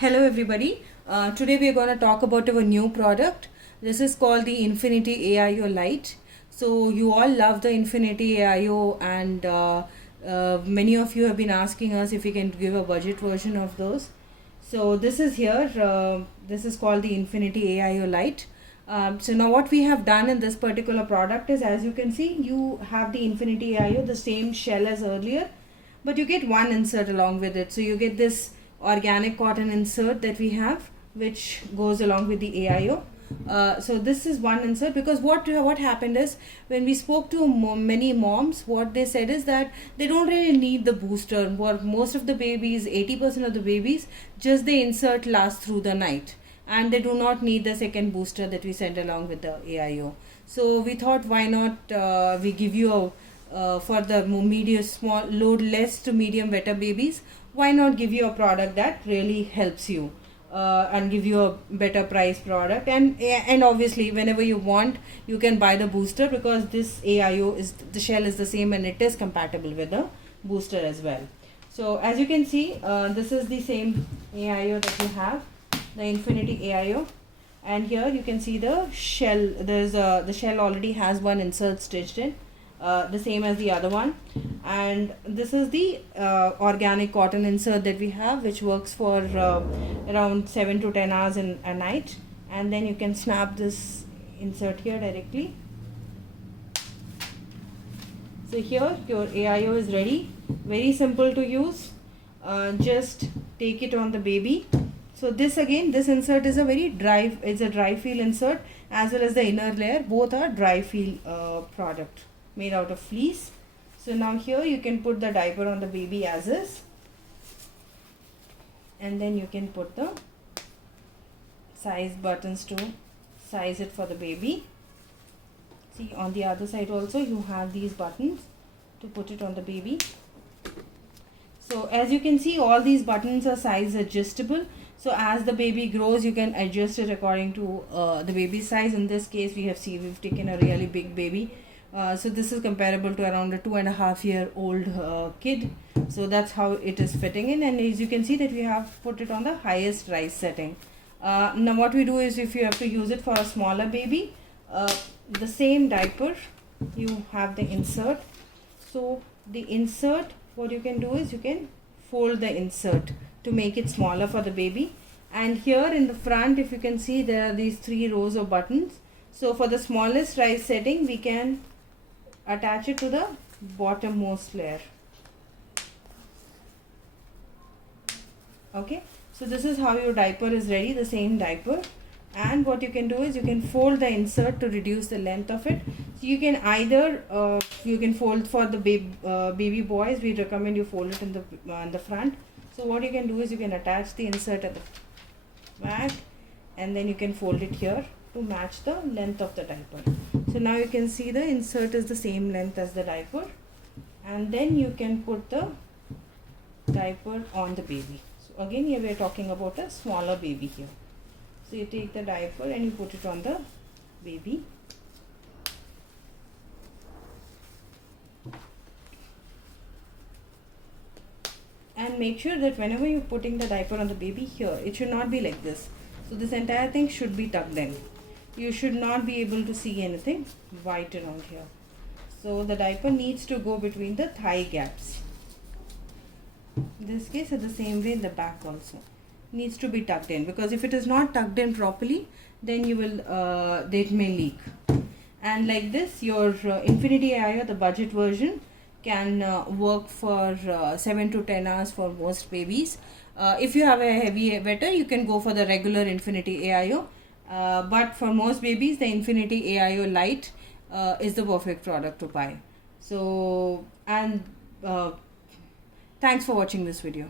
Hello everybody. Today we are going to talk about our new product. This is called the Infinity AIO Lite. So you all love the Infinity AIO and many of you have been asking us if we can give a budget version of those. So this is here. This is called the Infinity AIO Lite. So now what we have done in this particular product is, as you can see, you have the Infinity AIO, the same shell as earlier, but you get one insert along with it. So you get this organic cotton insert that we have, which goes along with the AIO. So this is one insert, because what happened is, when we spoke to many moms, what they said is that they don't really need the booster. For most of the babies, 80% of the babies, just the insert lasts through the night, and they do not need the second booster that we sent along with the AIO. So we thought, why not we give you a for the medium, small, load less to medium wetter babies, why not give you a product that really helps you and give you a better price product, and obviously whenever you want you can buy the booster, because this AIO is, the shell is the same and it is compatible with the booster as well. So as you can see, this is the same AIO that you have, the Infinity AIO, and here you can see the shell. There's the shell already has one insert stitched in, the same as the other one, and this is the organic cotton insert that we have, which works for around 7 to 10 hours in a night. And then you can snap this insert here directly. So here your AIO is ready, very simple to use. Just take it on the baby. So this, again, this insert is a very dry, it's a dry feel insert, as well as the inner layer, both are dry feel product made out of fleece. So now here you can put the diaper on the baby as is, and then you can put the size buttons to size it for the baby. See, on the other side also you have these buttons to put it on the baby. So as you can see, all these buttons are size adjustable. So as the baby grows, you can adjust it according to the baby size. In this case, we've taken a really big baby. So this is comparable to around a 2.5-year-old kid. So that's how it is fitting in, and as you can see that we have put it on the highest rise setting. Now what we do is, if you have to use it for a smaller baby, the same diaper, you have the insert. So the insert, what you can do is, you can fold the insert to make it smaller for the baby. And here in the front, if you can see, there are these 3 rows of buttons. So for the smallest rise setting, we can attach it to the bottommost layer. Okay, so this is how your diaper is ready, the same diaper. And what you can do is, you can fold the insert to reduce the length of it. So you can either you can fold for the baby boys, we recommend you fold it in the front. So what you can do is, you can attach the insert at the back, and then you can fold it here to match the length of the diaper. So now you can see the insert is the same length as the diaper, and then you can put the diaper on the baby. So again, here we are talking about a smaller baby here. So you take the diaper and you put it on the baby. And make sure that whenever you're putting the diaper on the baby here, it should not be like this. So this entire thing should be tucked in. You should not be able to see anything white around here. So the diaper needs to go between the thigh gaps. In this case, the same way in the back also needs to be tucked in, because if it is not tucked in properly, then you will it may leak. And like this, your Infinity AIO, the budget version, can work for 7 to 10 hours for most babies. If you have a heavy wetter, you can go for the regular Infinity AIO. But for most babies, the Infinity AIO Lite is the perfect product to buy. So, and thanks for watching this video.